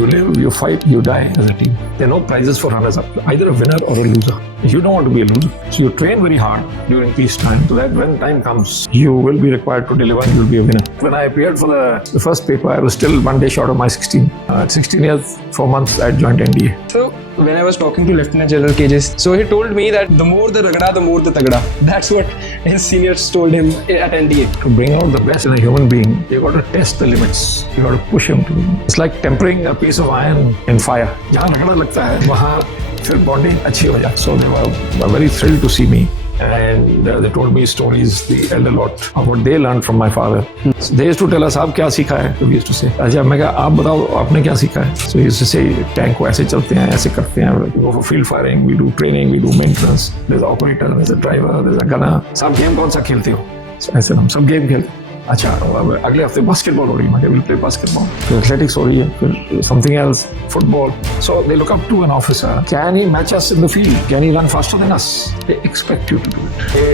You live, you fight, you die as a team. There are no prizes for runners-up. Either a winner or a loser. You don't want to be a loser. So you train very hard during peacetime so that when time comes, you will be required to deliver and you'll be a winner. When I appeared for the first paper, I was still 1 day short of my 16. At 16 years, 4 months, I joined NDA. So when I was talking to Lieutenant General KMKS, so he told me that the more the Ragda, the more the Tagda. That's what his seniors told him at NDA. To bring out the best in a human being, you got to test the limits. You got to push him to the limit. It's like tempering a piece of iron in fire. जहाँ रगड़ा लगता है, वहाँ फिर bonding अच्छी हो जाती. So they were very thrilled to see me. And they told me stories, the elder lot, of what they learned from my father. So they used to tell us, आप क्या सीखा है? So we used to say, अच्छा मैं कहा आप बताओ आपने क्या सीखा है? So we used to say, tank को ऐसे चलते हैं, ऐसे करते हैं. We go for field firing, we do training, we do maintenance. There's an operator, there's a driver, there's a gunner. सब गेम कौन सा खेलते हो? So ऐसे हम सब गेम खेलते हैं. अच्छा अब अगले हफ्ते बास्केटबॉल हो रही है, विल प्ले बास्केटबॉल. फिर एथलेटिक्स हो रही है, फिर something else, football. So they look up to an officer. Can he match us in the field? Can he run faster than us? They expect you to do it. They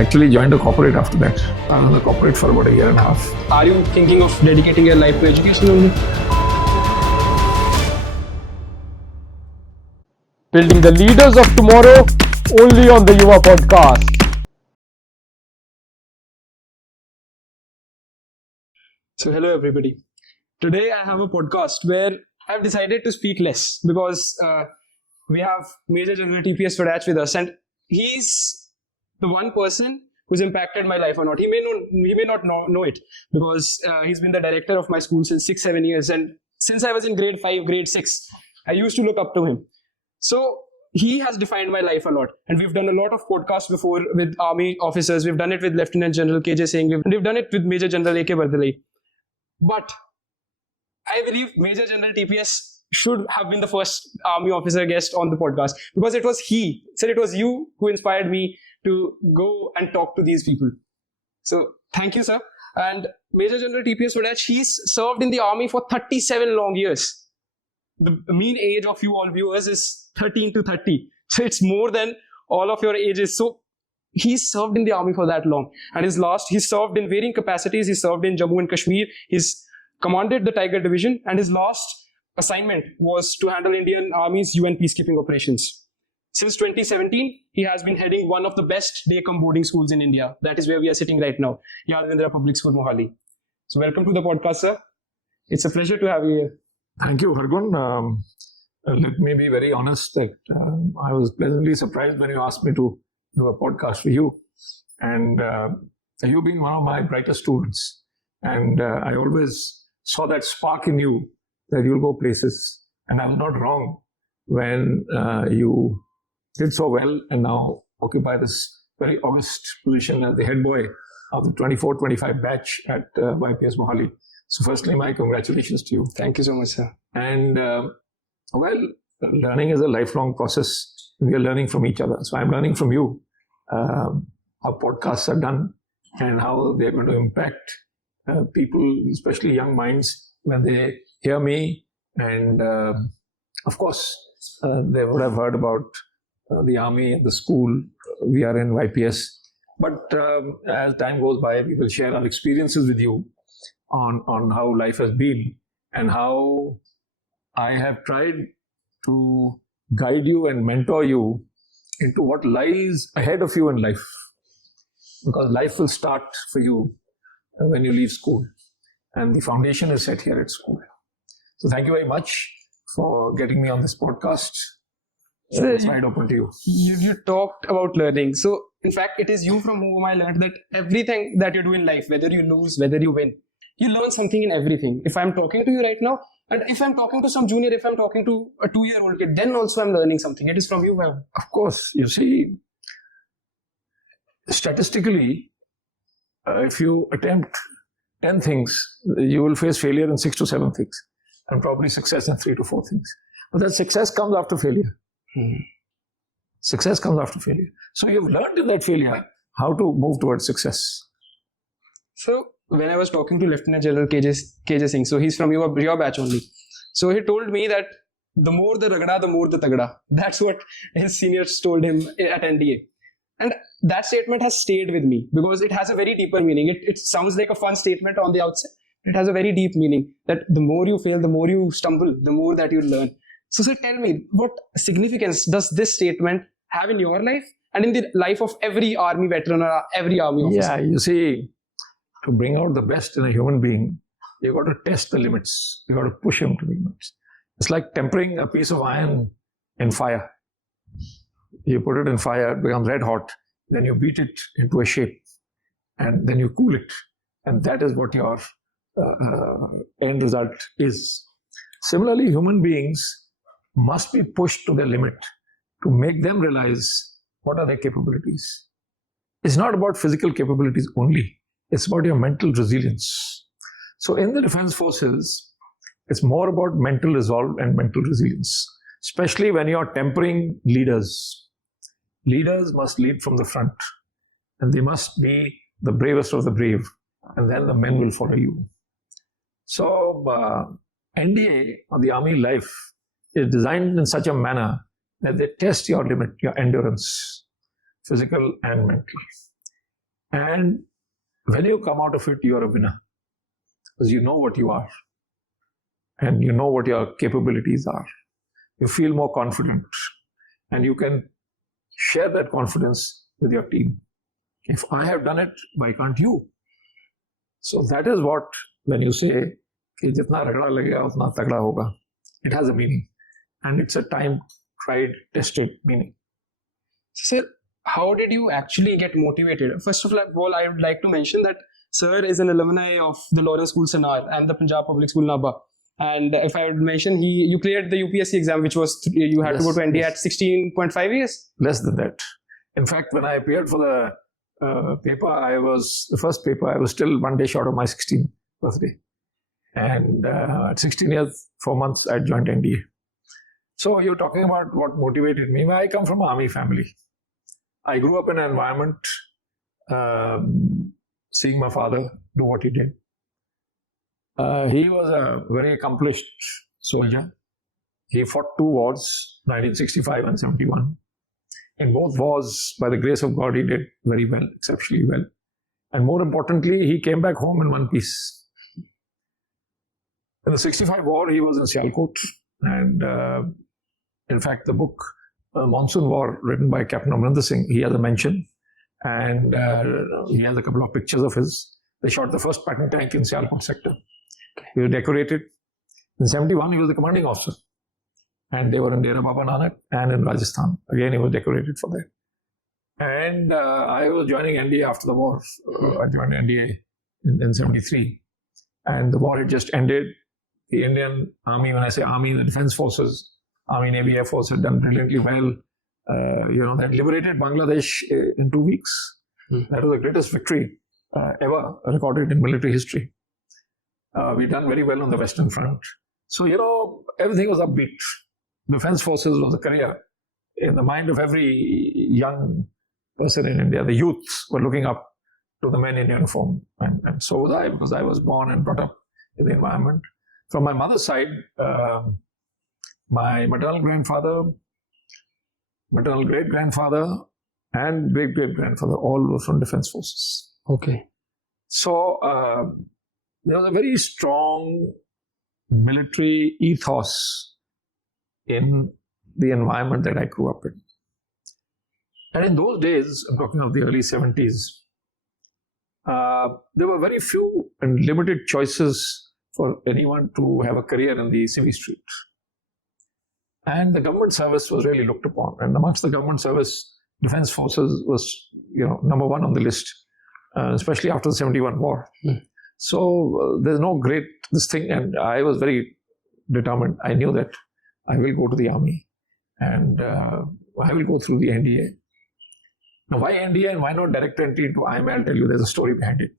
actually joined a corporate after that. I was in the corporate for about a year and a half. Are you thinking of dedicating your life to education only? Building the leaders of tomorrow only on the Yuva podcast. So hello everybody. Today I have a podcast where I've decided to speak less because we have Major General TPS Waraich with us, and he's the one person who's impacted my life or not. He may not know it because he's been the director of my school since 6-7 years, and since I was in grade 5, grade 6, I used to look up to him. So he has defined my life a lot, and we've done a lot of podcasts before with army officers. We've done it with Lieutenant General KJ Singh. We've done it with Major General AK Bardalai. But I believe Major General TPS should have been the first army officer guest on the podcast because it was it was you who inspired me to go and talk to these people. So thank you, sir. And Major General TPS Waraich, he's served in the army for 37 long years. The mean age of you all viewers is 13 to 30. So it's more than all of your ages. So he's served in the army for that long, and he's served in varying capacities. He served in Jammu and Kashmir. He's commanded the Tiger Division, and his last assignment was to handle Indian Army's UN peacekeeping operations. Since 2017, he has been heading one of the best day-come boarding schools in India. That is where we are sitting right now, Yadavendra Public School, Mohali. So welcome to the podcast, sir. It's a pleasure to have you here. Thank you, Hargun. Let me be very honest that I was pleasantly surprised when you asked me to do a podcast for you, and you've been one of my brightest students, and I always saw that spark in you that you'll go places, and I was not wrong when you did so well and now occupy this very august position as the head boy of the 24-25 batch at YPS Mohali. So firstly, my congratulations to you. Thank you so much, sir. And learning is a lifelong process. We are learning from each other. So I'm learning from you how podcasts are done and how they're going to impact people, especially young minds, when they hear me. And of course, they would have heard about the army, the school. We are in YPS. But as time goes by, we will share our experiences with you on how life has been and how I have tried to guide you and mentor you into what lies ahead of you in life, because life will start for you when you leave school, and the foundation is set here at school. So thank you very much for getting me on this podcast. Sir, it's right open to you. You talked about learning. So in fact, it is you from whom I learned that everything that you do in life, whether you lose, whether you win, you learn something in everything. If I'm talking to you right now, and if I'm talking to some junior, if I'm talking to a 2-year-old kid, then also I'm learning something. It is from you, well. Of course, you see, statistically, if you attempt 10 things, you will face failure in 6 to 7 things, and probably success in 3 to 4 things. But that success comes after failure. Success comes after failure. So you've learned in that failure how to move towards success. So when I was talking to Lieutenant General KJ Singh, so he's from your batch only. So he told me that the more the Ragda, the more the Tagda. That's what his seniors told him at NDA. And that statement has stayed with me because it has a very deeper meaning. It sounds like a fun statement on the outset, It has a very deep meaning that the more you fail, the more you stumble, the more that you learn. So, sir, tell me, what significance does this statement have in your life and in the life of every army veteran or every army officer? Yeah, you see, to bring out the best in a human being, you've got to test the limits. You've got to push him to the limits. It's like tempering a piece of iron in fire. You put it in fire, it becomes red hot, then you beat it into a shape, and then you cool it. And that is what your end result is. Similarly, human beings must be pushed to their limit to make them realize what are their capabilities. It's not about physical capabilities only. It's about your mental resilience. So in the defense forces, it's more about mental resolve and mental resilience, especially when you're tempering leaders. Leaders must lead from the front, and they must be the bravest of the brave, and then the men will follow you. So NDA, or the Army life, is designed in such a manner that they test your limit, your endurance, physical and mental. And when you come out of it, you're a winner, because you know what you are, and you know what your capabilities are. You feel more confident, and you can share that confidence with your team. If I have done it, why can't you? So that is what, when you say, कि जितना रगड़ा लगेगा उतना तगड़ा होगा, it has a meaning, and it's a time-tried, tested meaning. Sir, how did you actually get motivated? First of all, I would like to mention that sir is an alumni of the Lawrence School Sanar and the Punjab Public School Nabha. And if I would mention, you cleared the UPSC exam, which was you had to go to NDA at 16.5 years. Less than that. In fact, when I appeared for the paper, the first paper, I was still 1 day short of my 16th birthday. And at 16 years, 4 months, I joined NDA. So you're talking about what motivated me. I come from an army family. I grew up in an environment seeing my father do what he did. He was a very accomplished soldier. He fought 2 wars, 1965 and 71. In both wars, by the grace of God, he did very well, exceptionally well. And more importantly, he came back home in one piece. In the 65 war, he was in Sialkot. And in fact, the book, Monsoon War, written by Captain Amrinder Singh, he has a mention. And he has a couple of pictures of his. They shot the first Patton tank in Sialkot sector. He was decorated. In 71, he was the commanding officer. And they were in Dera Baba Nanak and in Rajasthan. Again, he was decorated for that. And I was joining NDA after the war. I joined NDA in 73. And the war had just ended. The Indian Army, when I say Army, the Defense Forces, Army, Navy, Air Force had done brilliantly well. They had liberated Bangladesh in 2 weeks. That was the greatest victory ever recorded in military history. We'd done very well on the Western Front. So, everything was upbeat. Defense Forces was a career. In the mind of every young person in India, the youth were looking up to the men in uniform. And so was I, because I was born and brought up in the environment. From my mother's side, my maternal grandfather, maternal great-grandfather, and great-great-grandfather, all were from Defense Forces. Okay. So, there was a very strong military ethos in the environment that I grew up in. And in those days, I'm talking of the early 70s, there were very few and limited choices for anyone to have a career in the civil street. And the government service was really looked upon. And amongst the government service, Defense Forces was, number one on the list, especially after the 71 war. So there's no great this thing, and I was very determined. I knew that I will go to the army, and I will go through the NDA. Now, why NDA and why not direct entry into IMA? I'll tell you, there's a story behind it.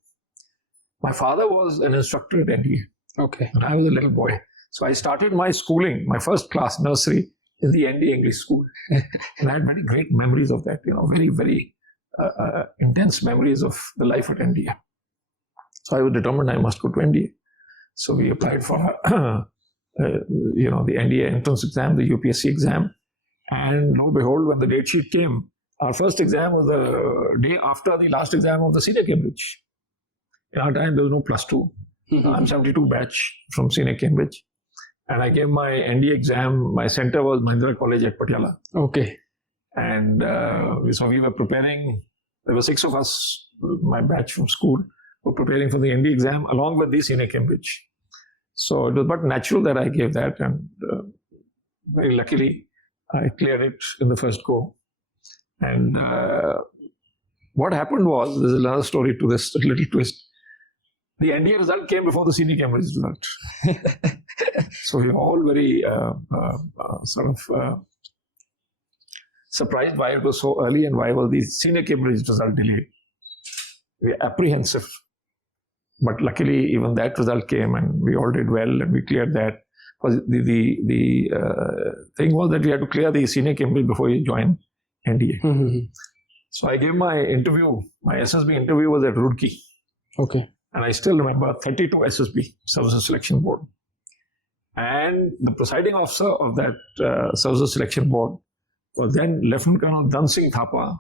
My father was an instructor at NDA. Okay. And I was a little boy. So I started my schooling, my first class nursery, in the NDA English School. And I had very great memories of that, very, very intense memories of the life at NDA. So I was determined I must go to NDA. So we applied for, the NDA entrance exam, the UPSC exam. And lo and behold, when the date sheet came, our first exam was the day after the last exam of the senior Cambridge. In our time, there was no +2. I'm 72 batch from Senior Cambridge. And I gave my NDA exam. My center was Mahindra College at Patiala. Okay. And so we were preparing. There were 6 of us, my batch from school, were preparing for the NDA exam along with the Senior Cambridge. So it was but natural that I gave that. And very luckily, I cleared it in the first go. And what happened was, there's another story to this, a little twist. The NDA result came before the Senior Cambridge result. So we were all very surprised why it was so early and why was the Senior Cambridge result delayed. We were apprehensive. But luckily, even that result came and we all did well and we cleared that. Because the thing was that we had to clear the Senior Cambridge before you join NDA. So I gave my interview. My SSB interview was at Roorkee. Okay. And I still remember 32 SSB, Services Selection Board. And the presiding officer of that Services Selection Board was then Lieutenant Colonel Dan Singh Thapa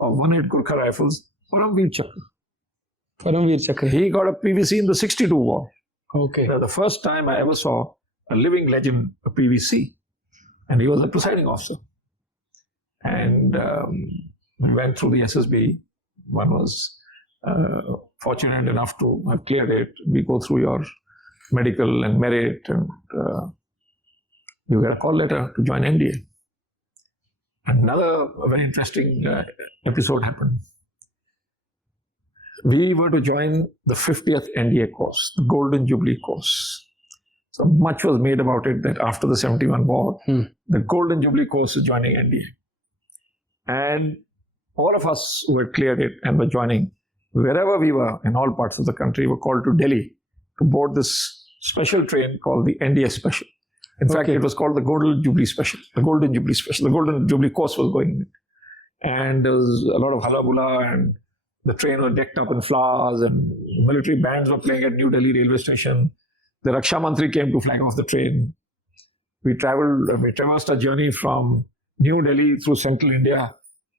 of 1/8 Gurkha Rifles, Paramveer Chakra. Paramveer Chakra. He got a PVC in the 62 war. Okay. The first time I ever saw a living legend, a PVC. And he was the presiding officer. And we went through the SSB. One was fortunate enough to have cleared it. We go through your medical and merit, and you get a call letter to join NDA. Another very interesting episode happened. We were to join the 50th NDA course, the Golden Jubilee course. So much was made about it that after the 71 war, the Golden Jubilee course is joining NDA. And all of us who had cleared it and were joining, wherever we were in all parts of the country, were called to Delhi to board this special train called the NDA Special. In fact, it was called the Golden Jubilee Special. The Golden Jubilee Special. The Golden Jubilee course was going in. And there was a lot of hullabulla, and the train was decked up in flowers, and military bands were playing at New Delhi railway station. The Raksha Mantri came to flag off the train. We traversed a journey from New Delhi through central India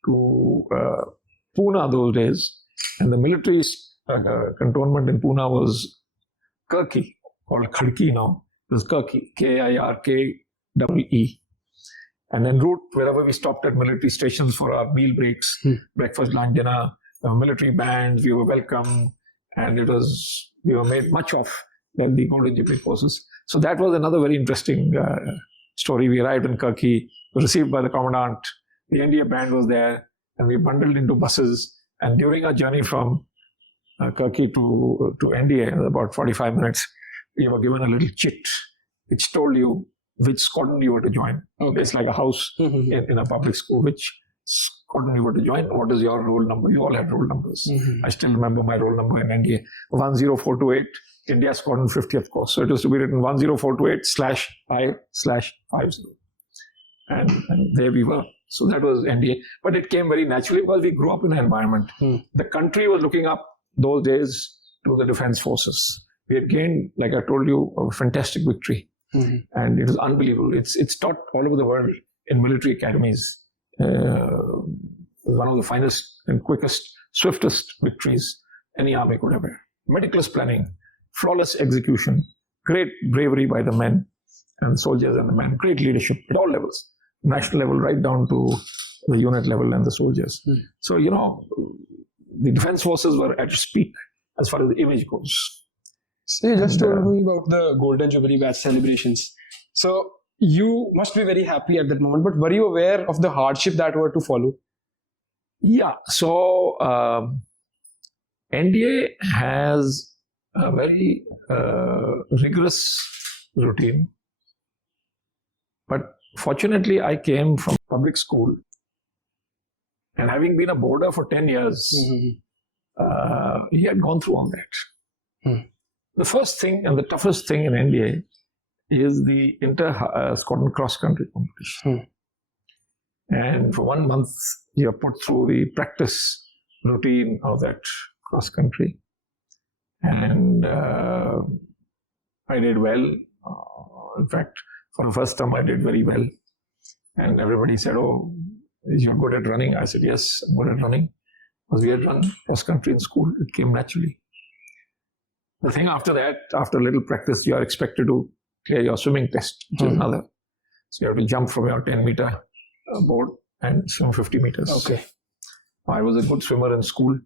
to Pune those days. And the military cantonment in Pune was Karki, called Khadki now. It was Karki, Kirkee. And en route, wherever we stopped at military stations for our meal breaks, breakfast, lunch, dinner, military bands, we were welcome. And we were made much of than the Golden Jubilee courses. So that was another very interesting story. We arrived in Karki, received by the commandant. The NDA band was there, and we bundled into buses. And during our journey from Karki to NDA, about 45 minutes, we were given a little chit which told you which squadron you were to join. Okay. It's like a house in a public school. Which squadron you were to join? What is your roll number? You all had roll numbers. I still remember my roll number in NDA, 10428, India Squadron 50th course. So it was to be written 10428/5/50. And there we were. So that was NDA. But it came very naturally because we grew up in an environment. The country was looking up those days to the defense forces. We had gained, like I told you, a fantastic victory. And it was unbelievable. It's taught all over the world in military academies. One of the finest and quickest, swiftest victories any army could have had. Meticulous planning, flawless execution, great bravery by the men and soldiers and the men, great leadership at all levels. National level right down to the unit level and the soldiers. So, the defense forces were at its peak as far as the image goes. So you just told me about the Golden Jubilee batch celebrations. So you must be very happy at that moment, but were you aware of the hardship that were to follow? Yeah. So NDA has a very rigorous routine. But fortunately, I came from public school, and having been a boarder for 10 years, he had gone through all that. The first thing and the toughest thing in NDA is the inter-squadron cross-country competition. And for 1 month, you are put through the practice routine of that cross-country. And I did well. In fact, for the first time, I did very well. And everybody said, "Oh, you're good at running." I said, "Yes, I'm good at running." Because we had run cross-country in school. It came naturally. The thing after that, after a little practice, you are expected to clear your swimming test, which is another. So you have to jump from your 10-meter board and swim 50 meters. Okay. I was a good swimmer in school,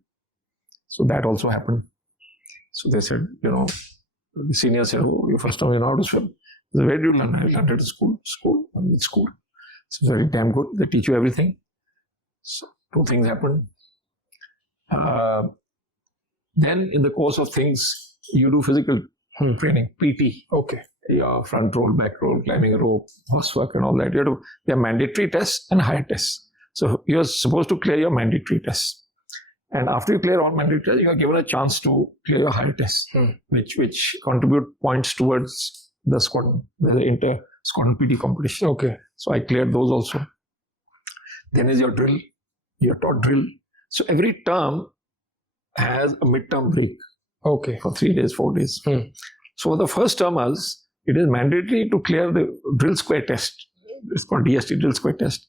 so that also happened. So they said, the senior said, "Oh, you first time you know how to swim." I said, "Where did you learn?" "I learned it at school." I'm in school. So it's very damn good. They teach you everything. So 2 things happened. Then in the course of things, you do physical training, PT. Okay. Your front roll, back roll, climbing rope, horsework and all that. There are mandatory tests and higher tests. So you're supposed to clear your mandatory tests. And after you clear all mandatory tests, you are given a chance to clear your higher tests, which contribute points towards the squadron, the inter-squadron PT competition. Okay. So I cleared those also. Then is your drill. You're taught drill. So every term has a midterm break. Okay. For 3 days, 4 days. So the first term is, it is mandatory to clear the drill square test. It's called DST, drill square test.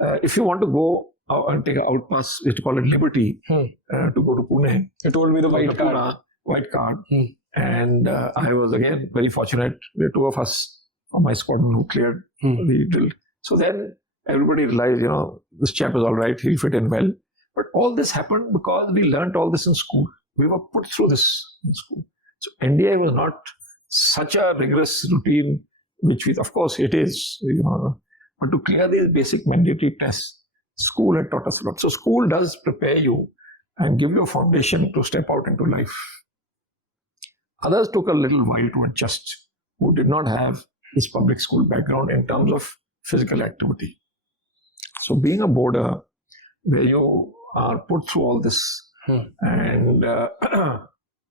If you want to go and take an outpass, which we call it Liberty, to go to Pune. You told me the white card. White card. And I was again very fortunate. There were 2 of us from my squadron who cleared the drill. So then everybody realized, this chap is all right, he'll fit in well. But all this happened because we learned all this in school. We were put through this in school. So NDA was not such a rigorous routine, which we, of course, it is, but to clear these basic mandatory tests, school had taught us a lot. So school does prepare you and give you a foundation to step out into life. Others took a little while to adjust, who did not have this public school background in terms of physical activity. So being a boarder, where you are put through all this, and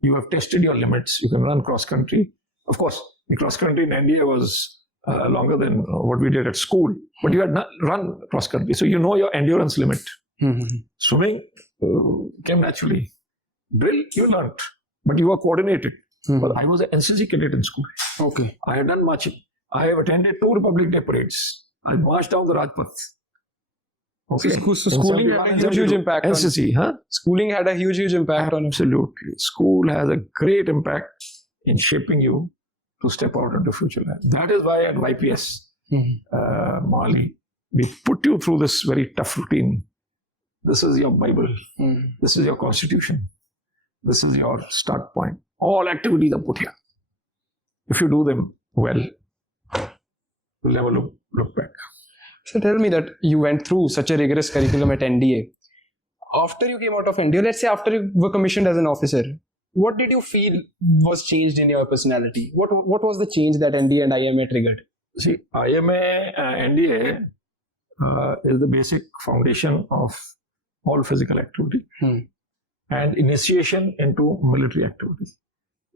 you have tested your limits. You can run cross country. Of course, the cross country in NDA was longer than what we did at school, but you had not run cross country, so you know your endurance limit. Swimming came naturally. Drill you learnt, but you were coordinated. But I was an NCC cadet in school. Okay. I had done much. I have attended 2 Republic Day parades. I marched down the Rajpath. Okay. So schooling had a huge impact. NCC, Schooling had a huge impact on it. Absolutely. School has a great impact in shaping you to step out into future life. That is why at YPS, Mali, we put you through this very tough routine. This is your Bible. This is your constitution. This is your start point. All activities are put here. If you do them well, you'll never look back. So tell me that you went through such a rigorous curriculum at NDA. After you came out of NDA, let's say after you were commissioned as an officer, what did you feel was changed in your personality? What was the change that NDA and IMA triggered? See, IMA, NDA is the basic foundation of all physical activity and initiation into military activity.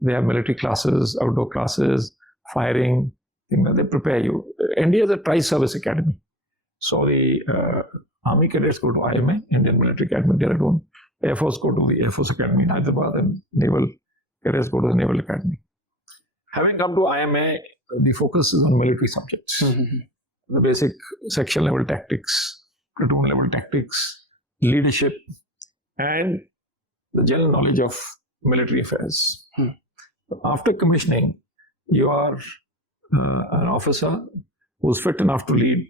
They have military classes, outdoor classes, firing, they prepare you. NDA is a tri-service academy. So the Army cadets go to IMA, Indian Military Academy, Dehradun. Air Force go to the Air Force Academy in Hyderabad, and Naval cadets go to the Naval Academy. Having come to IMA, the focus is on military subjects. The basic section level tactics, platoon level tactics, leadership, and the general knowledge of military affairs. After commissioning, you are an officer who's fit enough to lead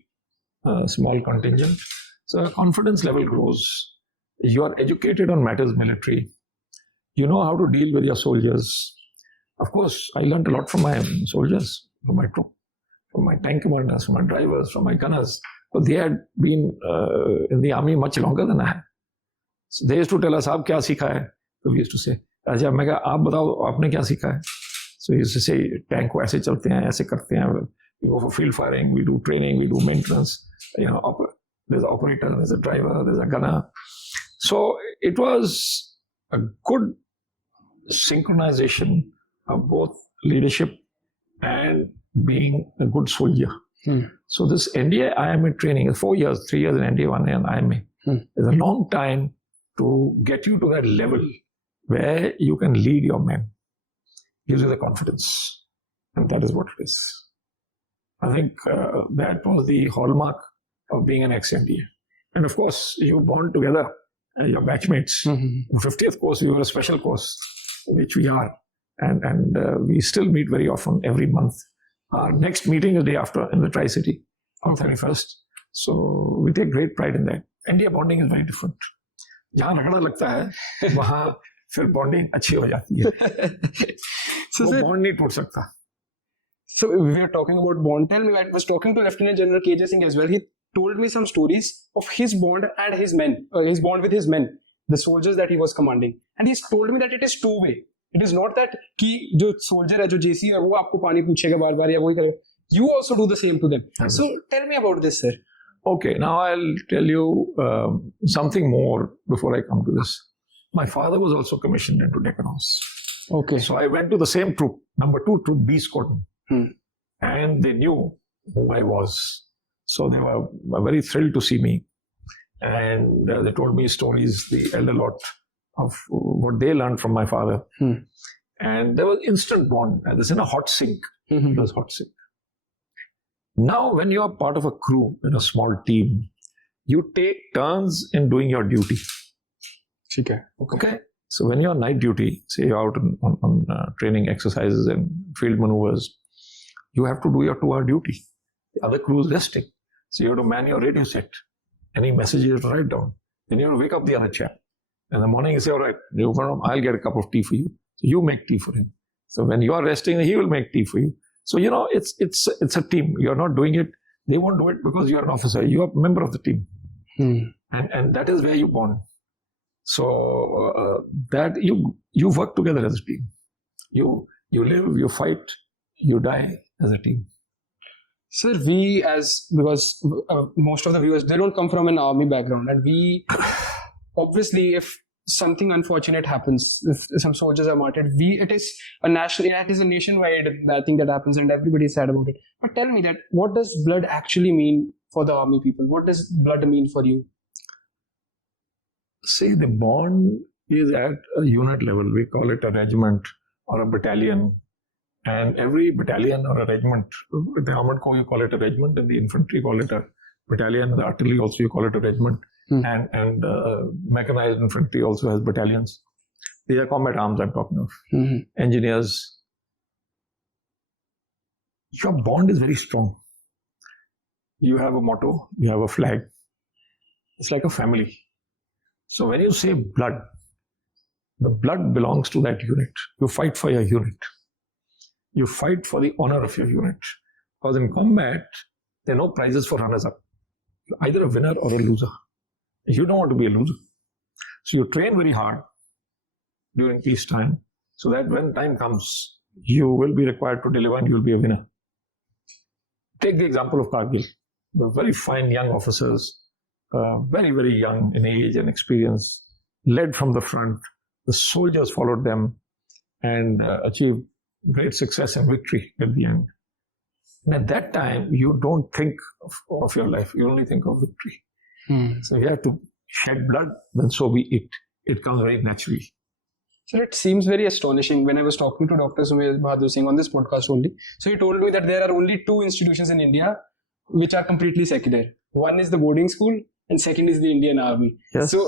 a small contingent. So confidence level grows. You are educated on matters military. You know how to deal with your soldiers. Of course, I learned a lot from my soldiers, from my troop, from my tank commanders, from my drivers, from my gunners. But they had been in the army much longer than I had. So they used to tell us, "Aap kya sikha hai?" So we used to say, "Raja, मैं कहा, आप बताओ, आपने क्या सीखा है?" So we used to say, "Tank को ऐसे चलते हैं, ऐसे करते हैं." We go for field firing, we do training, we do maintenance. There's an operator, there's a driver, there's a gunner. So it was a good synchronization of both leadership and being a good soldier. So this NDA IMA training is 4 years, 3 years in NDA, 1 year in IMA. It's a long time to get you to that level where you can lead your men. Gives you the confidence. And that is what it is. I think that was the hallmark of being an ex-NDA. And of course, you bond together, your batchmates. 50th course, we were a special course, which we are. and we still meet very often every month. Our next meeting is the day after in the Tri-City on 31st. So we take great pride in that. India bonding is very different. जहाँ रगड़ा लगता है वहाँ फिर bonding अच्छी हो जाती है. So वो bond नहीं टूट सकता. So we were talking about bond. Tell me, I was talking to Lieutenant General KJ Singh as well. He told me some stories of his bond and his men, his bond with his men, the soldiers that he was commanding. And he's told me that it is two-way. It is not that कि जो soldier है, जो JC है, वो आपको पानी पूछेगा बार-बार या वही करेगा. You also do the same to them. So tell me about this, sir. Okay, now I'll tell you something more before I come to this. My father was also commissioned into Deccan Horse. Okay. So I went to the same troop, number 2 troop, B squadron. And they knew who I was. So they were very thrilled to see me. And they told me stories, the elder lot, of what they learned from my father. And there was instant bond. And this in a hot sink. It was hot sink. Now, when you are part of a crew in a small team, you take turns in doing your duty. Okay. So when you're on night duty, say you're out on training exercises and field maneuvers, you have to do your 2-hour duty. The other crew is resting. So you have to man your radio set. Any message you have to write down. Then you have to wake up the other chap. In the morning you say, all right, I'll get a cup of tea for you. So you make tea for him. So when you are resting, he will make tea for you. So, you know, it's a team. You're not doing it. They won't do it because you're an officer. You are a member of the team. And that is where you bond. So that you work together as a team. You live, you fight, you die as a team. Sir, because most of the viewers, they don't come from an army background. And we, obviously, if something unfortunate happens, if some soldiers are martyred, it is a nationwide bad thing that happens and everybody is sad about it. But tell me that, what does blood actually mean for the army people? What does blood mean for you? See, the bond is at a unit level. We call it a regiment or a battalion. And every battalion or a regiment, with the armored corps you call it a regiment, and the infantry call it a battalion, the artillery also you call it a regiment. And mechanized infantry also has battalions. These are combat arms I'm talking of. Engineers. Your bond is very strong. You have a motto, you have a flag. It's like a family. So when you say blood, the blood belongs to that unit. You fight for your unit. You fight for the honor of your unit. Because in combat, there are no prizes for runners-up. You're either a winner or a loser. You don't want to be a loser. So you train very hard during peacetime so that when time comes, you will be required to deliver and you will be a winner. Take the example of Kargil. The very fine young officers, very, very young in age and experience, led from the front. The soldiers followed them and achieved great success and victory at the end. And at that time, you don't think of your life. You only think of victory. So you have to shed blood, then so be it. It comes very naturally. So it seems very astonishing when I was talking to Dr. Sumit Bahadur Singh on this podcast only. So he told me that there are only 2 institutions in India which are completely secular. One is the boarding school and second is the Indian Army. Yes. So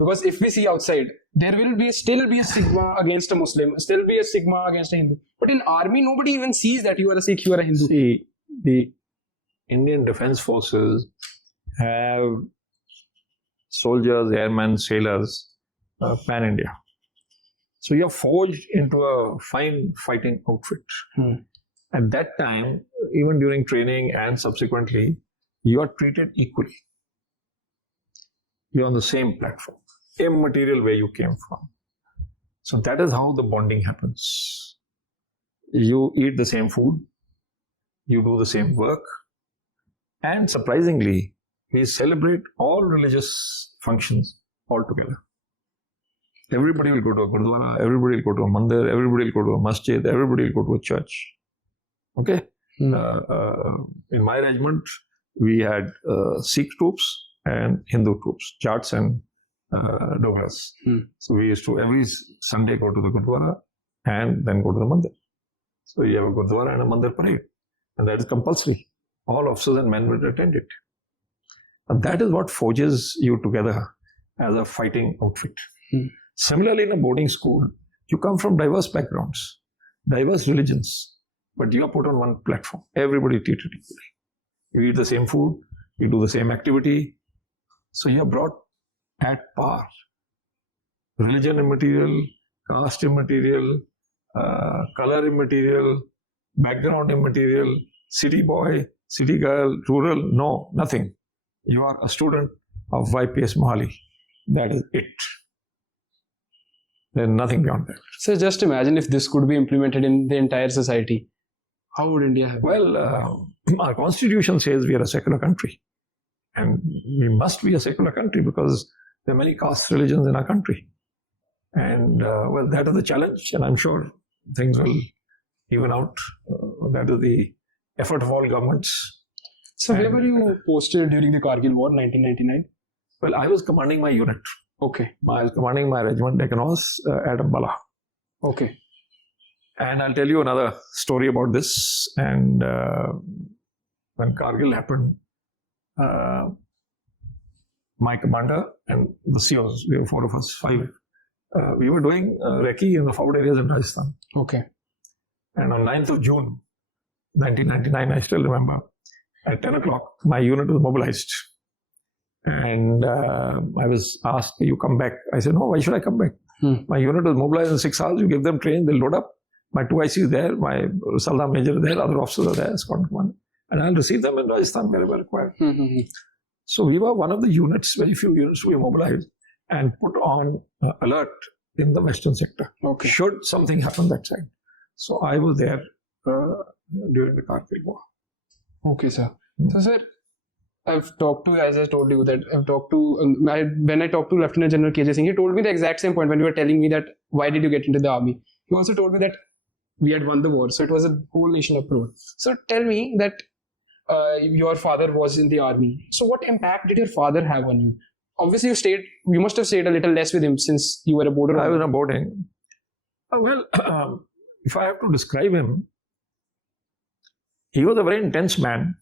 if we see outside, there will still be a stigma against a Muslim, still be a stigma against a Hindu. But in Army, nobody even sees that you are a Sikh, you are a Hindu. See, the Indian Defence Forces have soldiers, airmen, sailors, pan-India. So you're forged into a fine fighting outfit. At that time, even during training and subsequently, you are treated equally. You're on the same platform, immaterial where you came from. So that is how the bonding happens. You eat the same food, you do the same work, and surprisingly, we celebrate all religious functions all together. Everybody will go to a gurdwara, everybody will go to a mandir, everybody will go to a masjid, everybody will go to a church. Okay? In my regiment, we had Sikh troops and Hindu troops, Jats and Dogras. So we used to every Sunday go to the gurdwara and then go to the mandir. So you have a gurdwara and a mandir parade, and that is compulsory. All officers and men will attend it. And that is what forges you together as a fighting outfit. Similarly, in a boarding school, You come from diverse backgrounds, diverse religions, but you are put on one platform. Everybody treated equally. You eat the same food, you do the same activity. So you are brought at par. Religion immaterial, caste immaterial, color immaterial, background immaterial, city boy, city girl, rural, no, nothing. You are a student of YPS Mohali. That is it. There's nothing beyond that. So just imagine if this could be implemented in the entire society. How would India have? Well, our constitution says we are a secular country. And we must be a secular country because there are many caste religions in our country. And well, that is the challenge. And I'm sure things will even out. That is the effort of all governments. So where were you posted during the Kargil War, 1999? Well, I was commanding my unit. Okay. I was commanding my regiment, Deccan Horse, at Ambala. Okay. And I'll tell you another story about this. And when Kargil happened, my commander and the COs, we were 4 of us, 5, we were doing recce in the forward areas in Rajasthan. Okay. And on 9th of June, 1999, I still remember, at 10 o'clock, my unit was mobilized. And I was asked, you come back. I said, no, why should I come back? My unit was mobilized in 6 hours. You give them train, they'll load up. My 2 IC is there, my Salda Major is there, other officers are there, squadron commander. And I'll receive them in Rajasthan wherever required. So we were one of the units, very few units we mobilized and put on alert in the western sector. Okay. Should something happen that side. So I was there during the Kargil War. Okay, sir. So, sir, I've talked to, as I told you, that I've talked to, when I talked to Lieutenant General KJ Singh, he told me the exact same point when you were telling me that why did you get into the army. He also told me that we had won the war, so it was a whole nation uproar. So tell me that your father was in the army. So what impact did your father have on you? Obviously, you must have stayed a little less with him since you were a boarder. I was in a boarding. Well, if I have to describe him, he was a very intense man.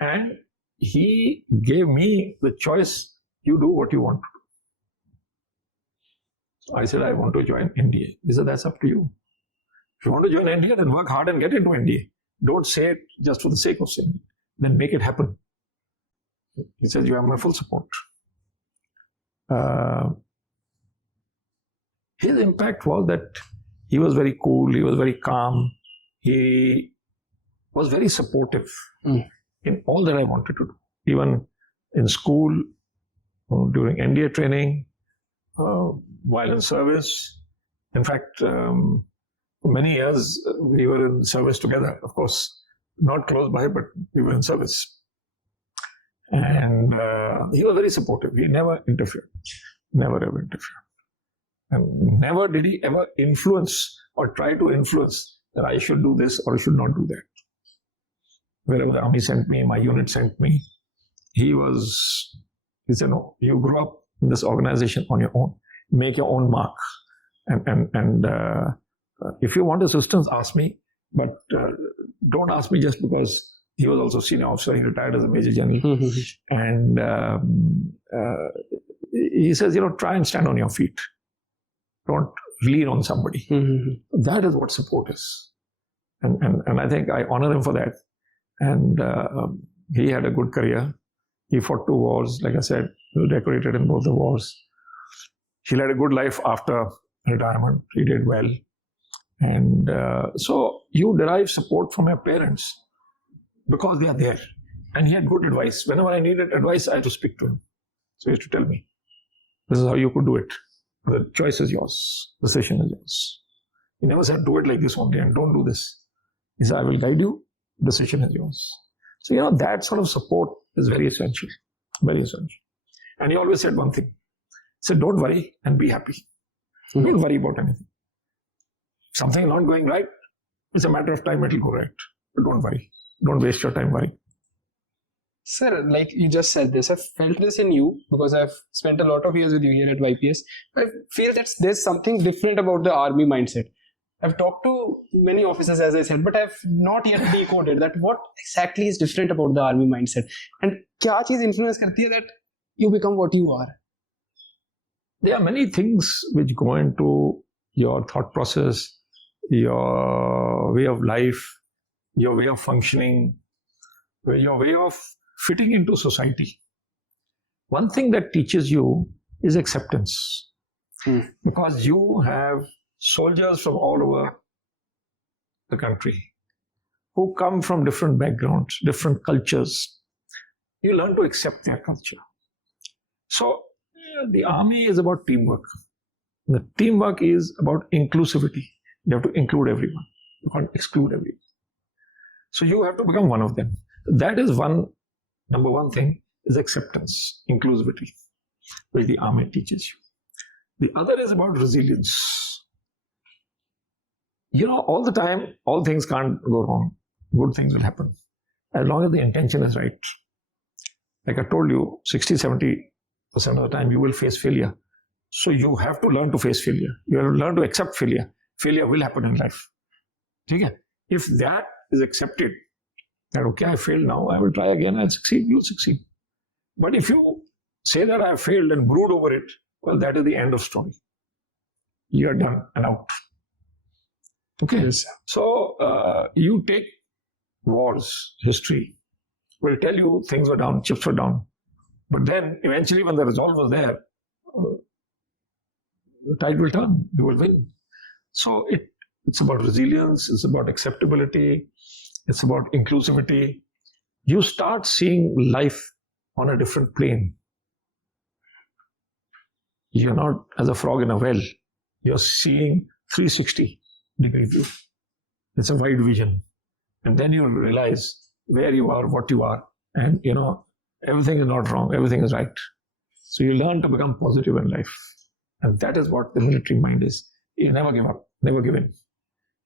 And he gave me the choice, you do what you want to do. So I said, I want to join NDA. He said, that's up to you. If you want to join NDA, then work hard and get into NDA. Don't say it just for the sake of saying it. Then make it happen. He says, you have my full support. His impact was that he was very cool, he was very calm, he was very supportive in all that I wanted to do. Even in school, during NDA training, while in service. In fact, for many years we were in service together. Of course, not close by, but we were in service. And he was very supportive. He never interfered. Never ever interfered. And never did he ever influence or try to influence that I should do this or I should not do that. Wherever the army sent me, my unit sent me, he said, no, you grow up in this organization on your own. Make your own mark. And if you want assistance, ask me. But don't ask me just because he was also senior officer. He retired as a Major General. And he says, try and stand on your feet. Don't lean on somebody. That is what support is. And I think I honor him for that. And he had a good career. He fought 2 wars. Like I said, he was decorated in both the wars. He led a good life after retirement. He did well. And so you derive support from your parents because they are there. And he had good advice. Whenever I needed advice, I had to speak to him. So he used to tell me, this is how you could do it. The choice is yours. The decision is yours. He never said, do it like this only and don't do this. He said, I will guide you. The decision is yours. So, that sort of support is very essential. Very essential. And he always said one thing. He said, don't worry and be happy. Don't worry about anything. If something is not going right, it's a matter of time it will go right. But don't worry. Don't waste your time worrying. Sir, like you just said this, I've felt this in you because I've spent a lot of years with you here at YPS. I feel that there's something different about the army mindset. I've talked to many officers, as I said, but I've not yet decoded that what exactly is different about the army mindset. And kya cheez influence karti hai that you become what you are? There are many things which go into your thought process, your way of life, your way of functioning, your way of fitting into society. One thing that teaches you is acceptance. Because you have soldiers from all over the country who come from different backgrounds, different cultures. You learn to accept their culture. So the army is about teamwork. The teamwork is about inclusivity. You have to include everyone. You can't exclude everyone. So you have to become one of them. That is number one thing is acceptance, inclusivity, which the army teaches you. The other is about resilience. All the time, all things can't go wrong. Good things will happen. As long as the intention is right. Like I told you, 60-70% of the time you will face failure. So you have to learn to face failure. You have to learn to accept failure. Failure will happen in life. Okay? If that is accepted, that okay, I failed now, I will try again, I'll succeed, you'll succeed. But if you say that I have failed and brood over it, well, that is the end of story. You are done and out. Okay? Yes. So you take wars, history, will tell you things were down, chips were down. But then eventually when the resolve was there, the tide will turn, you will win. So it's about resilience, it's about acceptability, it's about inclusivity. You start seeing life on a different plane. You're not as a frog in a well. You're seeing 360-degree view. It's a wide vision. And then you realize where you are, what you are. And, everything is not wrong. Everything is right. So you learn to become positive in life. And that is what the military mind is. You never give up, never give in.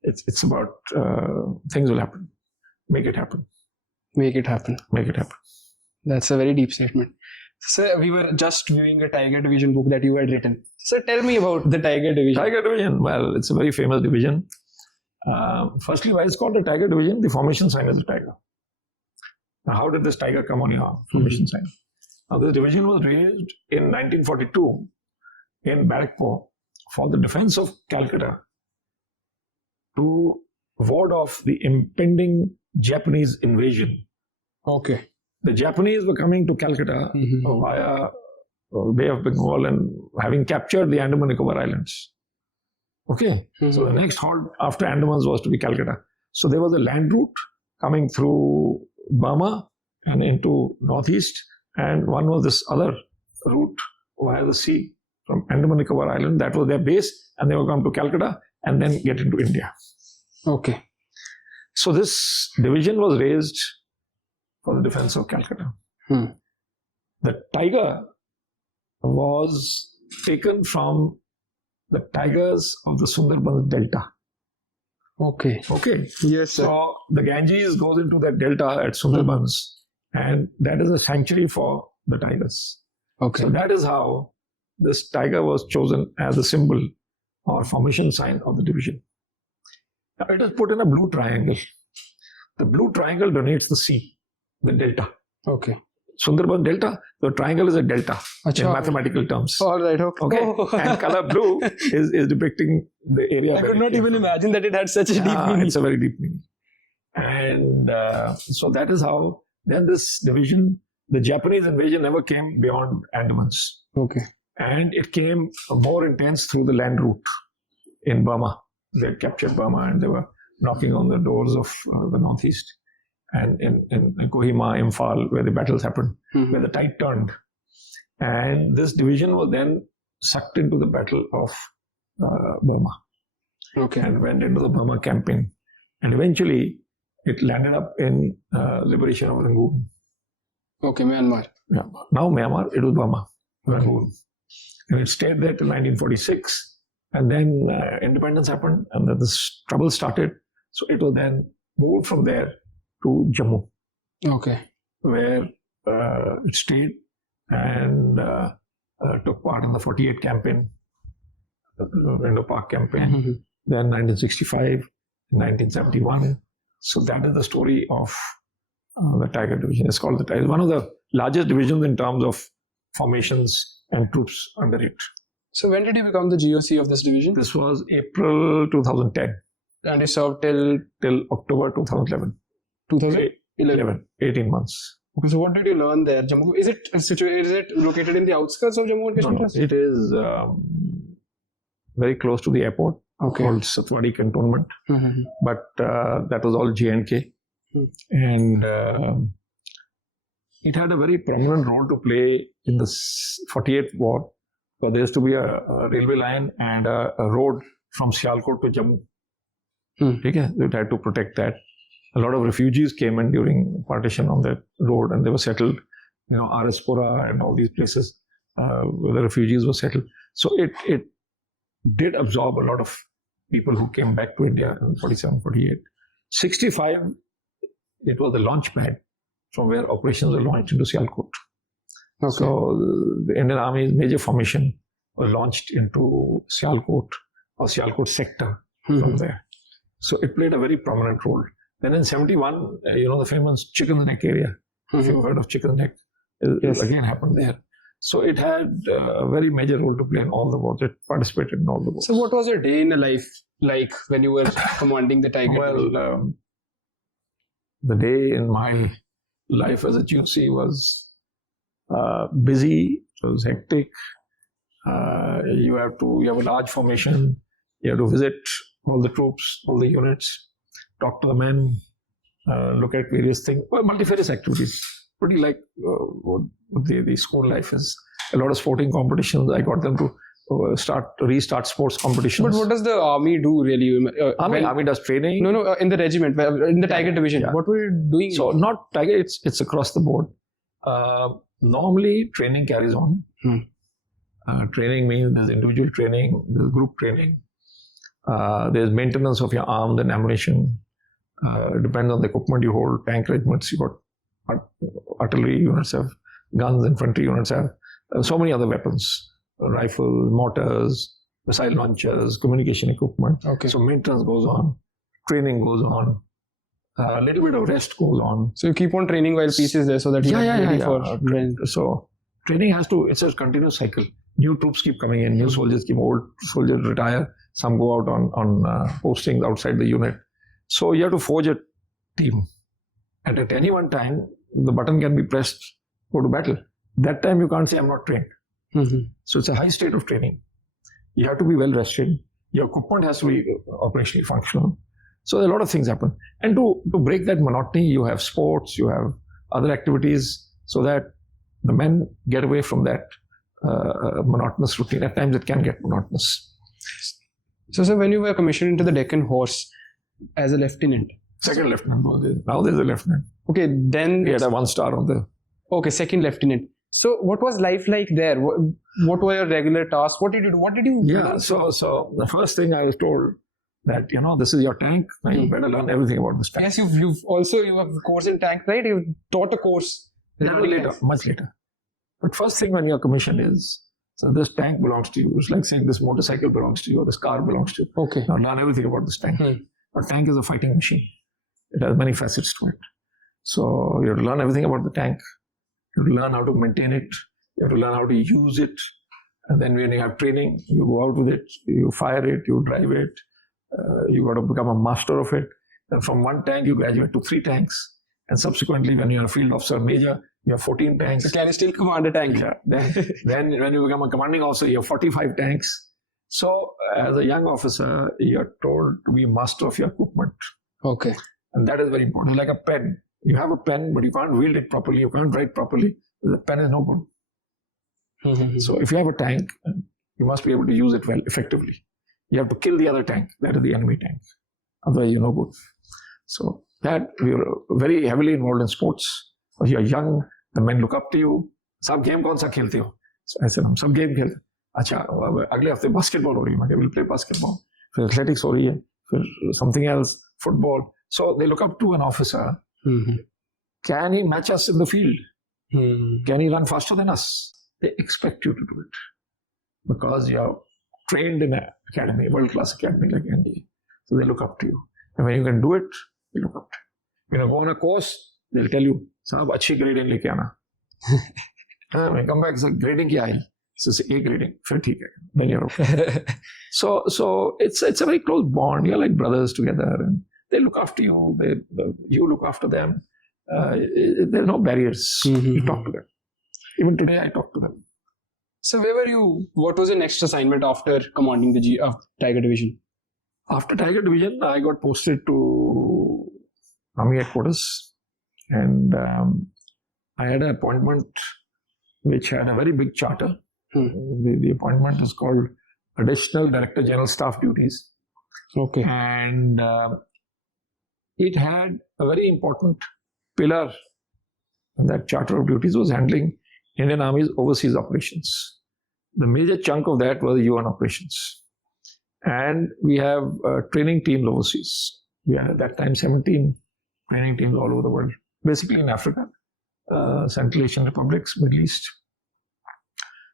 It's about things will happen. Make it happen. Make it happen. Make it happen. That's a very deep statement. So we were just viewing a Tiger Division book that you had written. So tell me about the Tiger Division. Tiger Division, well, it's a very famous division. Firstly, why it's called the Tiger Division? The formation sign is a tiger. Now, how did this tiger come on your formation sign? Now, this division was raised in 1942 in Barrackpore for the defense of Calcutta to ward off the impending Japanese invasion. Okay. The Japanese were coming to Calcutta via Bay of Bengal and having captured the Andaman Nicobar Islands. Okay. So the next halt after Andamans was to be Calcutta. So there was a land route coming through Burma and into northeast, and one was this other route via the sea from Andaman Nicobar Island. That was their base, and they were going to Calcutta and then get into India. Okay. So this division was raised for the defense of Calcutta. The tiger was taken from the tigers of the Sundarbans Delta. Okay. Okay. Yes, sir. So the Ganges goes into that delta at Sundarbans, and that is a sanctuary for the tigers. Okay. So that is how this tiger was chosen as a symbol or formation sign of the division. Now it is put in a blue triangle. The blue triangle donates the sea, the delta. Okay. Sundarban Delta, the triangle is a delta in mathematical terms. All right. Okay. Okay. And color blue is depicting the area. I could not even imagine that it had such a deep meaning. It's a very deep meaning. And so that is how then this division, the Japanese invasion never came beyond Andamans. Okay. And it came more intense through the land route in Burma. They had captured Burma and they were knocking on the doors of the northeast. And in Kohima, Imphal, where the battles happened, where the tide turned. And this division was then sucked into the battle of Burma. Okay. And went into the Burma campaign. And eventually, it landed up in liberation of Rangoon. Okay, Myanmar. Yeah. Now Myanmar, it was Burma, Rangoon. And it stayed there till 1946. And then independence happened and then this trouble started. So it was then moved from there to Jammu, Okay. where it stayed and took part in the 48 campaign, the Indo-Pak campaign, then 1965, 1971. So that is the story of the Tiger Division. It's called the Tiger. One of the largest divisions in terms of formations and troops under it. So when did you become the GOC of this division? This was April 2010 And you served till October 2011. 2011. 18 months. Okay, so what did you learn there? Jammu? Is it located in the outskirts of Jammu and Kashmir? No, it is very close to the airport, Okay. called Satwadi Cantonment. Mhm. But that was all J&K. And it had a very prominent role to play in the 48th war. So there used to be a railway line and a road from Sialkot to Jammu. Okay? It had to protect that. A lot of refugees came in during partition on that road, and they were settled, Araspura and all these places where the refugees were settled. So it did absorb a lot of people who came back to India in 47, 48. 65, it was the launch pad from where operations were launched into Sialkot. Okay. So the Indian Army's major formation was launched into Sialkot or Sialkot sector from there. So it played a very prominent role. Then in 71, the famous Chicken's Neck area, if you've heard of Chicken's Neck, Yes. again happened there. So it had a very major role to play in all the wars. It participated in all the wars. So what was your day in a life like when you were commanding the Tiger? Well, the day in my life as a GOC was busy. It was hectic. You have a large formation. You have to visit all the troops, all the units, talk to the men, look at various things. Well, multifarious activities. Pretty like what the school life is. A lot of sporting competitions. I got them to restart sports competitions. But what does the army do really? Army does training. No, in the regiment, in the Tiger division. Yeah. What were you doing? So not Tiger, it's across the board. Normally training carries on. Training means there's individual training, there's group training, there's maintenance of your arms and ammunition. It depends on the equipment you hold. Tank regiments, you got artillery units have guns, infantry units have so many other weapons, rifles, mortars, missile launchers, communication equipment. Okay. So maintenance goes on, training goes on, a little bit of rest goes on. So you keep on training while peace is there so that you are ready for when. So training it's a continuous cycle. New troops keep coming in, new soldiers keep, old soldiers retire, some go out on postings outside the unit. So you have to forge a team. And at any one time, the button can be pressed, go to battle. That time you can't say, I'm not trained. So it's a high state of training. You have to be well rested. Your equipment has to be operationally functional. So a lot of things happen. And to break that monotony, you have sports, you have other activities so that the men get away from that monotonous routine. At times it can get monotonous. So when you were commissioned into the Deccan Horse as a lieutenant. Second lieutenant. Now there's a lieutenant. Okay, then. He had a 1-star on the. Okay, second lieutenant. So what was life like there? What were your regular tasks? What did you do? What did you do? Yeah, so the first thing I was told that, this is your tank. Now you better learn everything about this tank. Yes, you have a course in tank, right? You taught a course. That was later, much later. But first thing when you're commissioned is, so this tank belongs to you. It's like saying this motorcycle belongs to you or this car belongs to you. Okay. Now learn everything about this tank. A tank is a fighting machine. It has many facets to it. So you have to learn everything about the tank. You have to learn how to maintain it. You have to learn how to use it. And then when you have training, you go out with it, you fire it, you drive it. You got to become a master of it. And from one tank, you graduate to 3 tanks. And subsequently, when you're a field officer major, you have 14 tanks. So can you still command a tank? Yeah. Then when you become a commanding officer, you have 45 tanks. So as a young officer, you're told to be master of your equipment. Okay. And that is very important. Like a pen. You have a pen, but you can't wield it properly. You can't write properly. The pen is no good. So if you have a tank, you must be able to use it well, effectively. You have to kill the other tank. That is the enemy tank. Otherwise, you're no good. So that we were very heavily involved in sports. When you're young, the men look up to you. सब game कौन सा खेलते हो? So I said, हम सब game खेलते. अच्छा, अगले हफ्ते बास्केटबॉल हो रही है. We'll play basketball. फिर athletics हो रही है. फिर something else, football. So they look up to an officer. Can he match us in the field? Can he run faster than us? They expect you to do it because you are trained in an academy, world-class academy like NDA. So they look up to you. And when you can do it, they look up to you. Go on a course, they'll tell you, "Saab, achhi grading leke aana." When you come back, so grading kya hai? says A grading, फिर ठीक है, then you're okay. So it's a very close bond. You're like brothers together, and they look after you. You look after them. There are no barriers. You talk to them. Even today, I talk to them. So where were you? What was your next assignment after commanding the Tiger Division? After Tiger Division, I got posted to Army headquarters, and I had an appointment which had a very big charter. The appointment is called Additional Director General Staff Duties. Okay. And it had a very important pillar. That charter of duties was handling Indian Army's overseas operations. The major chunk of that was UN operations. And we have training teams overseas. We had at that time 17 training teams all over the world, basically in Africa, Central Asian republics, Middle East.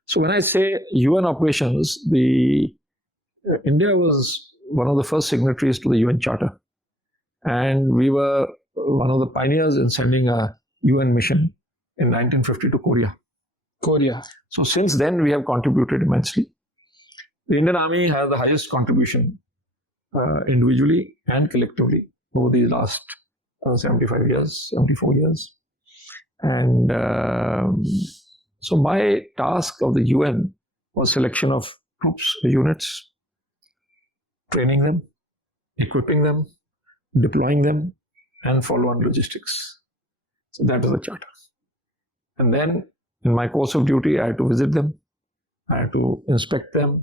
So when I say UN operations, India was one of the first signatories to the UN Charter. And we were one of the pioneers in sending a UN mission in 1950 to Korea. So since then, we have contributed immensely. The Indian Army has the highest contribution individually and collectively over these last 74 years. And so my task of the UN was selection of troops, units, training them, equipping them, deploying them, and follow-on logistics. So that is the charter. And then in my course of duty, I had to visit them, I had to inspect them,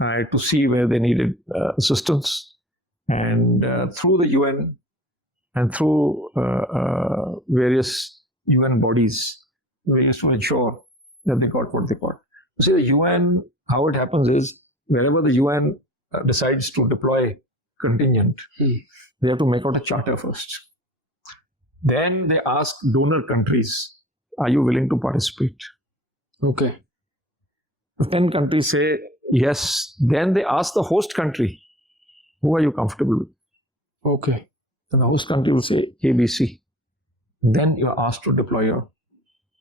I had to see where they needed assistance. And through the UN and through various UN bodies, we used to ensure that they got what they got. You see, the UN, how it happens is, wherever the UN decides to deploy contingent, they have to make out a charter first. Then they ask donor countries, are you willing to participate? Okay. If 10 countries say yes, then they ask the host country, who are you comfortable with? Okay. Then the host country will say ABC. Then you are asked to deploy your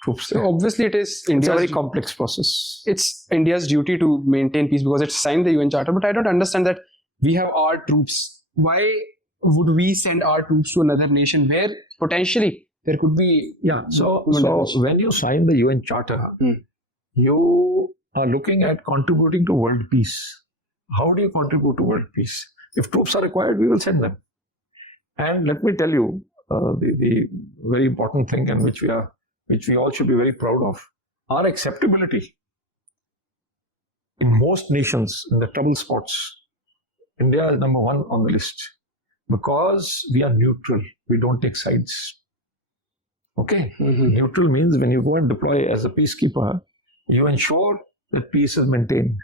troops there. So obviously it is It's a very complex process. It's India's duty to maintain peace because it's signed the UN Charter, but I don't understand that we have our troops. Why would we send our troops to another nation where potentially there could be... So when you sign the UN Charter, you are looking at contributing to world peace. How do you contribute to world peace? If troops are required, we will send them. And let me tell you, the very important thing, and which we all should be very proud of, our acceptability. In most nations, in the trouble spots, India is number one on the list because we are neutral. We don't take sides. Okay? Neutral means when you go and deploy as a peacekeeper, you ensure that peace is maintained.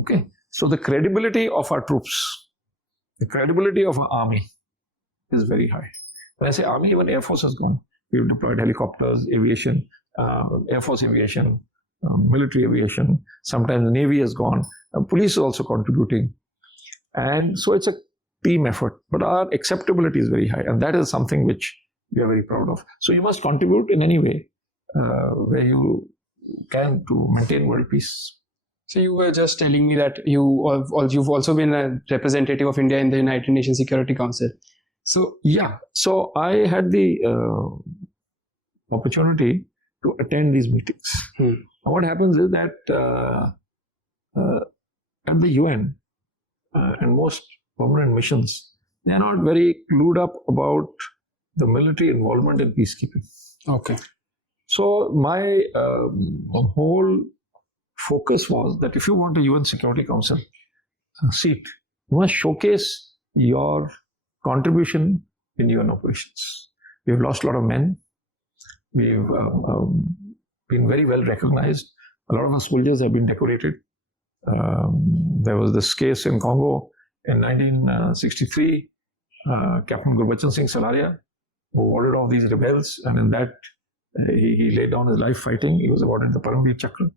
Okay? So the credibility of our troops, the credibility of our army is very high. When I say army, even Air Force has gone. We've deployed helicopters, aviation, Air Force aviation, military aviation. Sometimes the Navy has gone. Police is also contributing. And so it's a team effort. But our acceptability is very high. And that is something which we are very proud of. So you must contribute in any way where you can to maintain world peace. So you were just telling me that you've also been a representative of India in the United Nations Security Council. So so I had the opportunity to attend these meetings. And what happens is that at the UN and most permanent missions, they are not very clued up about the military involvement in peacekeeping. Okay. So my whole focus was that if you want a UN Security Council seat, you must showcase your contribution in UN operations. We've lost a lot of men. We've been very well recognized. A lot of our soldiers have been decorated. There was this case in Congo in 1963, Captain Gurbachan Singh Salaria, who warded off these rebels, and in that he laid down his life fighting. He was awarded the Paramveer Chakra.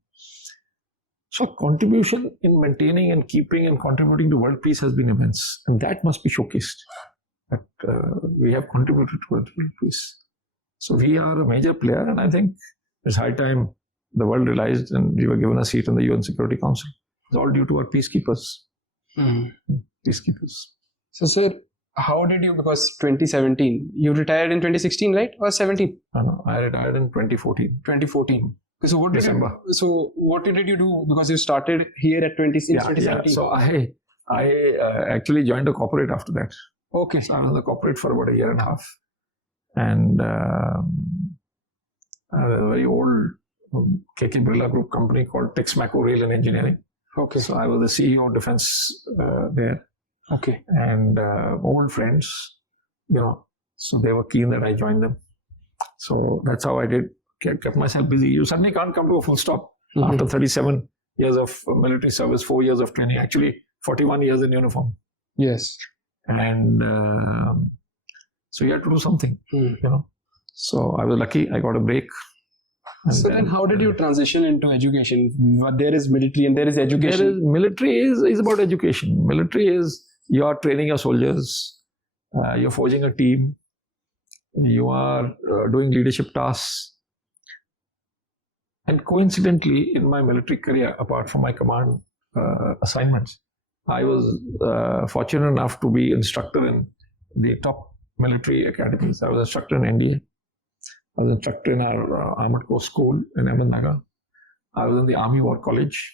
So contribution in maintaining and keeping and contributing to world peace has been immense, and that must be showcased. That we have contributed to world peace. So we are a major player, and I think it's high time the world realized and we were given a seat in the UN Security Council. It's all due to our peacekeepers. Peacekeepers. So, sir, how did you, because 2017, you retired in 2016, right? Or 17? No, I retired in 2014. 2014. So what did December. what did you do? Because you started here at 2017. Yeah. So I actually joined a corporate after that. Okay. So I was in the corporate for about a year and a half. And a very old KK Birla Group company called Texmaco Rail and Engineering. Okay. So I was the CEO of defense there. Okay. And old friends, so they were keen that I join them. So that's how I kept myself busy. You suddenly can't come to a full stop after 37 years of military service, 4 years of training, actually 41 years in uniform. Yes. And so you had to do something, So I was lucky, I got a break. So then how did you transition into education? There is military and there is education. Military is about education. Military is you are training your soldiers, you're forging a team, you are doing leadership tasks. And coincidentally, in my military career, apart from my command assignments, I was fortunate enough to be instructor in the top military academies. I was instructor in NDA. I was instructor in our Armored Corps School in Ahmednagar. I was in the Army War College.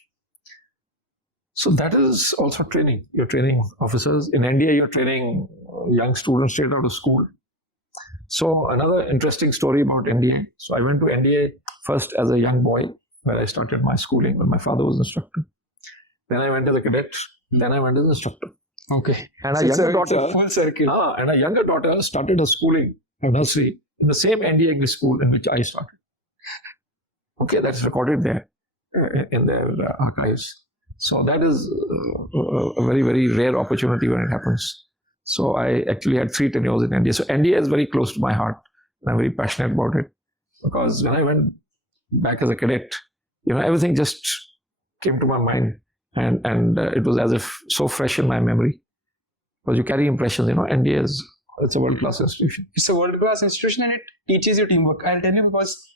So that is also training. You're training officers. In NDA, you're training young students straight out of school. So another interesting story about NDA. So I went to NDA first as a young boy, where I started my schooling when my father was instructor. Then I went as a cadet. Then I went as an instructor. Okay. And so a younger daughter, full circle. And a younger daughter started her schooling, her nursery, in the same NDA English School in which I started. Okay, that's recorded there in their archives. So that is a very, very rare opportunity when it happens. So I actually had 3 tenures in NDA. So NDA is very close to my heart, and I'm very passionate about it. Because when I went back as a cadet, everything just came to my mind, and it was as if so fresh in my memory. Because you carry impressions, NDA it's a world-class institution. It's a world-class institution and it teaches you teamwork. I'll tell you because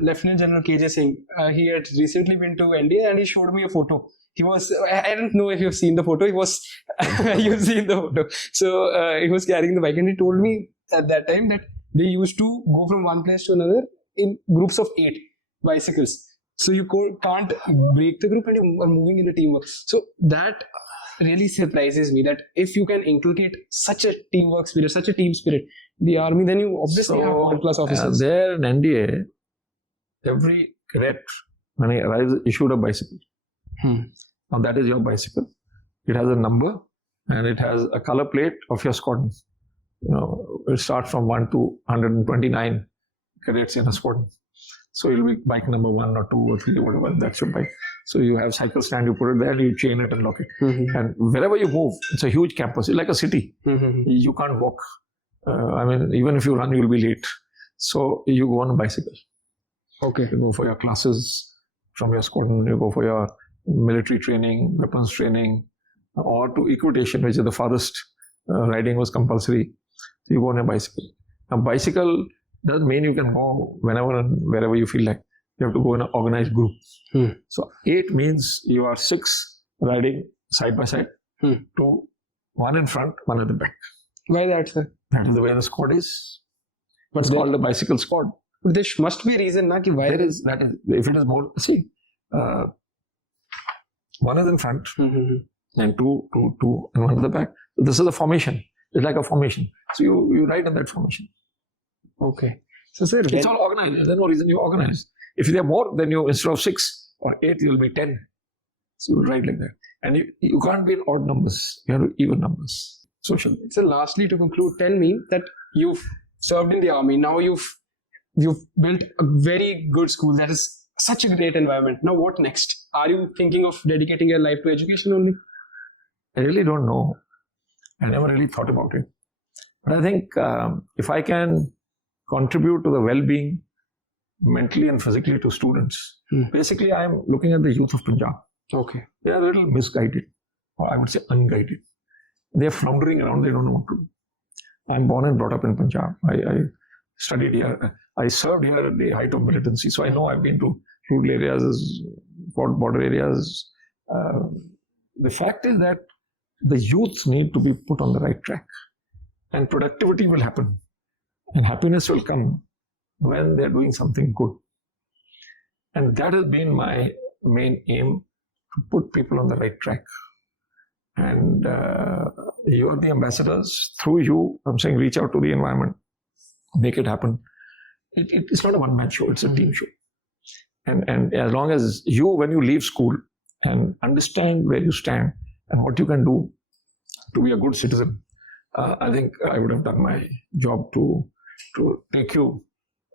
Lieutenant General KJ Singh, he had recently been to NDA and he showed me a photo. He was, I don't know if you've seen the photo, you've seen the photo. So he was carrying the bike and he told me at that time that they used to go from one place to another in groups of 8 bicycles. So you can't break the group and you are moving in a teamwork. So that really surprises me, that if you can inculcate such a teamwork spirit, such a team spirit in the army, then you obviously have world-class officers. There in NDA, every cadet, when he arrives, issued a bicycle. Now that is your bicycle. It has a number and it has a color plate of your squadron. It starts from 1 to 129 cadets in a squadron. So you'll be bike number 1 or 2 or 3 or whatever, that's your bike. So you have cycle stand, you put it there, you chain it and lock it. And wherever you move, it's a huge campus. It's like a city. You can't walk. Even if you run, you'll be late. So you go on a bicycle. Okay. You go for your classes from your squadron, you go for your military training, weapons training, or to equitation, which is the farthest riding was compulsory. You go on a bicycle. A bicycle doesn't mean you can go whenever and wherever you feel like. You have to go in an organized group. So 8 means you are 6 riding side by side, 2, 1 in front, 1 at the back. Why that, sir? That is the way the squad is. But it's called the bicycle squad. But there must be a reason, na, ki why that is. If it is more, see, 1 is in front, and 2, and 1 at the back. So this is a formation. It's like a formation. So you ride in that formation. Okay. So sir, it's all organized. There's no reason you organize. If there are more, then you, instead of 6 or 8, you'll be 10. So you ride like that. And you can't be in odd numbers. You have to even numbers. Social. So lastly, to conclude, tell me that you've served in the army. Now you've built a very good school. That is such a great environment. Now what next? Are you thinking of dedicating your life to education only? I really don't know. I never really thought about it. But I think if I can contribute to the well-being mentally and physically to students, basically I'm looking at the youth of Punjab. Okay. They are a little misguided, or I would say unguided. They're floundering around, they don't know what to do. I'm born and brought up in Punjab. I studied here. I served here at the height of militancy, so I know I've been to rural areas, border areas. The fact is that the youth need to be put on the right track, and productivity will happen, and happiness will come when they're doing something good. And that has been my main aim, to put people on the right track. And you are the ambassadors. Through you, I'm saying, reach out to the environment, make it happen. It's not a one-man show, it's a team show. And as long as you, when you leave school, and understand where you stand and what you can do to be a good citizen, I think I would have done my job to take you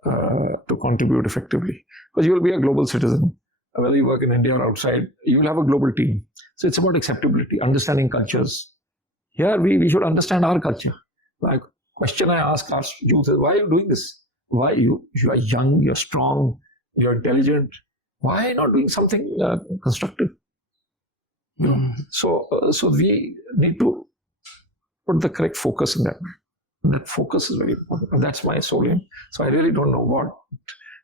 to contribute effectively. Because you will be a global citizen. Whether you work in India or outside, you will have a global team. So it's about acceptability, understanding cultures. Here we should understand our culture. Like, question I ask our youth is, why are you doing this? Why you are young, you're strong, you're intelligent. Why not doing something constructive? You know? So we need to put the correct focus in that. And that focus is very important. And that's my sole aim. So I really don't know what.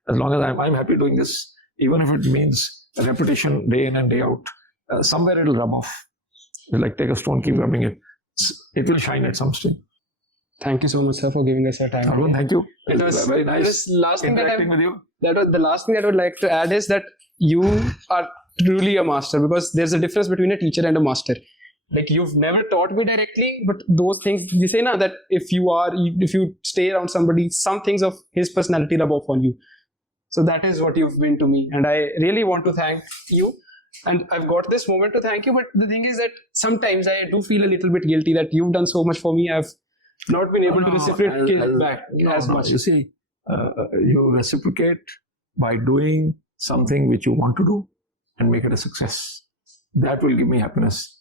As long as I'm happy doing this, even if it means a repetition day in and day out, somewhere it'll rub off. Like, take a stone, keep rubbing it. It will shine at some stage. Thank you so much, sir, for giving us your time. Hargun, thank you. It was very nice last thing interacting with you. That was the last thing that I would like to add is that you are truly a master, because there's a difference between a teacher and a master. Like, you've never taught me directly, but those things, we say now that if you stay around somebody, some things of his personality rub off on you. So that is what you've been to me. And I really want to thank you. And I've got this moment to thank you. But the thing is that sometimes I do feel a little bit guilty that you've done so much for me. I've not been able to reciprocate back as much. You see, you reciprocate by doing something which you want to do and make it a success. That will give me happiness.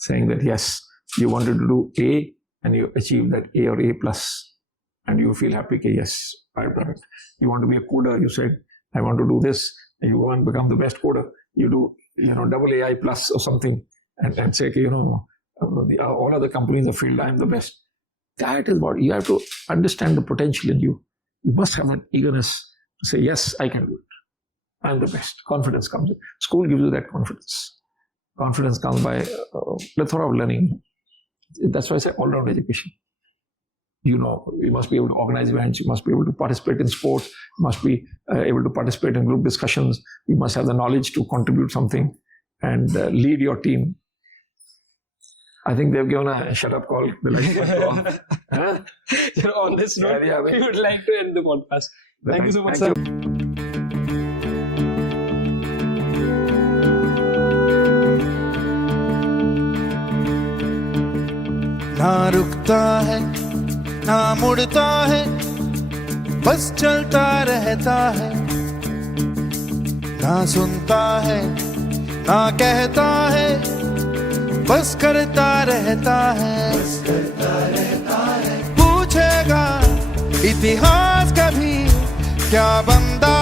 Saying that, yes, you wanted to do A and you achieved that A or A plus. And you feel happy, okay, yes, I've done it. You want to be a coder, you said, I want to do this. And you want to become the best coder. You do, double AI plus or something, and say, okay, all other companies have failed, I'm the best. That is what you have to understand, the potential in you. You must have that eagerness to say, yes, I can do it. I'm the best. Confidence comes in. School gives you that confidence. Confidence comes by a plethora of learning. That's why I say all-round education. You must be able to organize events, you must be able to participate in sports, you must be able to participate in group discussions, you must have the knowledge to contribute something and lead your team. I think they've given a shut-up call. Huh? On this note, we would like to end the podcast. Thank you so much, sir. ना रुकता है ना मुड़ता है, बस चलता रहता है, ना सुनता है ना कहता है, बस करता रहता है, पूछेगा इतिहास कभी क्या बंदा